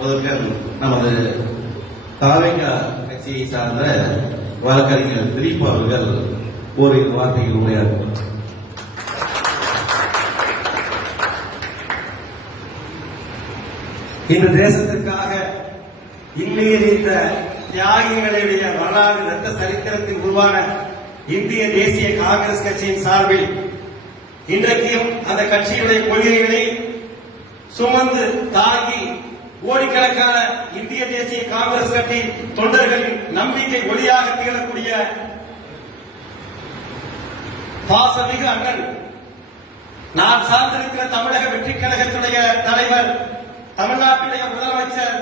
முதற்கண் நமது தாவேங்கா கட்சியை சார்ந்த வழக்கறிஞர் திலீப் அவர்கள் ஓரிரு வார்த்தைகள் உரையாற்றும். இந்த தேசத்திற்காக இன்னுயிரித்த தியாகிகளுடைய வரலாறு இரத்த சரித்திரத்தில் உருவான இந்திய தேசிய காங்கிரஸ் கட்சியின் சார்பில் இன்றைக்கும் அந்த கட்சியுடைய கொள்கைகளை சுமந்து தாங்கி கோடிக்கணக்கான இந்திய தேசிய காங்கிரஸ் கட்சி தொண்டர்களின் நம்பிக்கை ஒளியாக திகழக்கூடிய பாசமிகு அண்ணன் நான் சார்ந்திருக்கிற தமிழக வெற்றிக் கழகத்துடைய தலைவர் தமிழ்நாட்டுடைய முதலமைச்சர்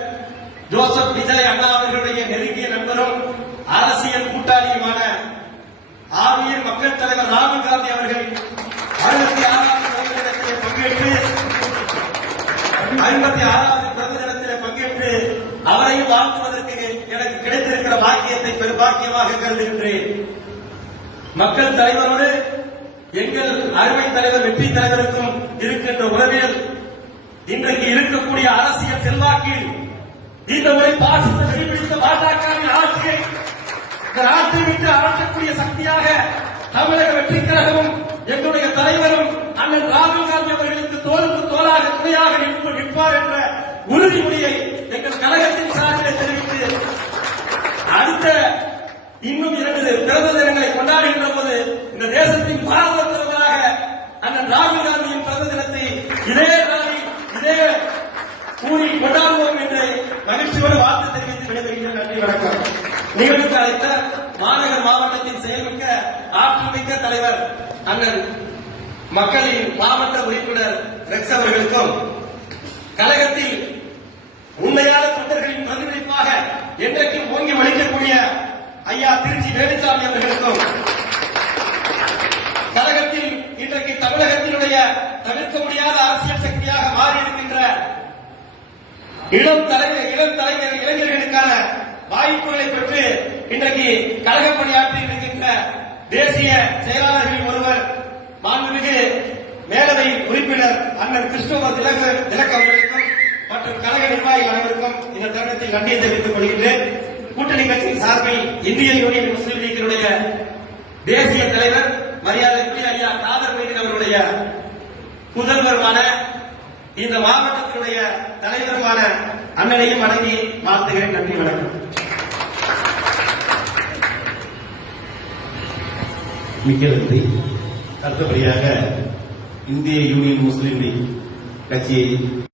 ஜோசப் விஜய் அண்ணா அவர்களுடைய நெருங்கிய நண்பரும் அரசியல் கூட்டாளியுமான ஆவியர் மக்கள் தலைவர் ராகுல் காந்தி அவர்கள் 56வது பிறந்த தினத்தில் பங்கேற்று அவரையும் வாழ்த்துவதற்கு எனக்கு கிடைத்திருக்கிற பாக்கியத்தை பெரும்பாக்கியமாக கருதுகின்றேன். மக்கள் தலைவரோடு எங்கள் அருமை தலைவர் வெற்றி தலைவருக்கும் இருக்கின்ற உறவியல் இன்றைக்கு இருக்கக்கூடிய அரசியல் செல்வாக்கில் இந்த முறை பாசிச வெறிபிடித்த பாஜகவின் ஆட்சியை இந்த நாட்டை விட்டு அகற்றக்கூடிய சக்தியாக தமிழக வெற்றிக் கழகமும் எங்களுடைய தலைவரும் அண்ணன் ராகுல் காந்தி அவர்களுக்கு தோளுக்கு தோளாக துணையாக நிற்பார் என்ற உறுதிமொழியை எங்கள் கழகத்தின் சார்பில் தெரிவித்து அடுத்த இன்னும் 2 பிறந்த தினங்களை கொண்டாடுகின்ற போது இந்த தேசத்தின் பாரதத்தவராக அண்ணன் ராகுல் காந்தியின் பிறந்த தினத்தை இதே நாளில் இதே ஊரில் கொண்டாடுவோம் என்று மகிழ்ச்சியோடு வாழ்த்து தெரிவித்து விடைபெறுகிறேன். நன்றி, வணக்கம். நிகழ்வுக்கு அழைத்த மாநகர் மாவட்டத்தின் செயல்மிக்க ஆற்றல்மிக்க தலைவர் அண்ணன் மக்களின் மாவட்ட உறுப்பினர் ரெக்ஸ் அவர்களுக்கும் கழகத்தில் உண்மையான தொண்டர்களின் பிரதிபலிப்பாக என்றைக்கும் ஓங்கி வலிக்கக்கூடிய ஐயா திருச்சி வேலுச்சாமி அவர்களுக்கும் கழகத்தில் இன்றைக்கு தமிழகத்தினுடைய தவிர்க்க முடியாத அரசியல் சக்தியாக மாறியிருக்கின்ற இளைஞர்களுக்கான வாய்ப்புகளை பெற்று இன்றைக்கு கழக பணியாற்றி இருக்கின்ற தேசிய செயலாளர்களில் ஒருவர் மாண்புமிகு மேலவை உறுப்பினர் அண்ணன் கிறிஸ்டோபர் திலக் அவர்களுக்கும் மற்றும் கழக நிர்வாகிகள் அனைவருக்கும் இந்த தருணத்தில் நன்றியை தெரிவித்துக் கொள்கின்றேன். கூட்டணி கட்சியின் சார்பில் இந்திய யூனியன் முஸ்லீம் லீக்கினுடைய தேசிய தலைவர் மரியாதைக்குரிய ஐயா காதர் மீது அவருடைய முதல்வருமான இந்த மாவட்டத்தினுடைய தலைவருமான அண்ணனையும் வணங்கி வாழ்த்துகிறேன். நன்றி, வணக்கம். மிக்க நன்றி. அடுத்தபடியாக இந்திய யூனியன் முஸ்லீம் லீக் கட்சியை